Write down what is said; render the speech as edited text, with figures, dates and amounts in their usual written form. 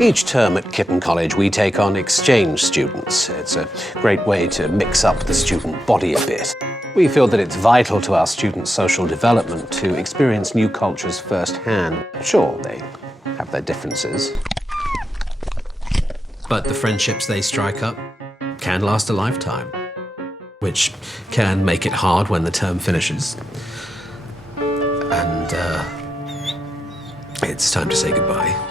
Each term at Kitten College, we take on exchange students. It's a great way to mix up the student body a bit. We feel that it's vital to our students' social development to experience new cultures firsthand. Sure, they have their differences, but the friendships they strike up can last a lifetime, which can make it hard when the term finishes. And it's time to say goodbye.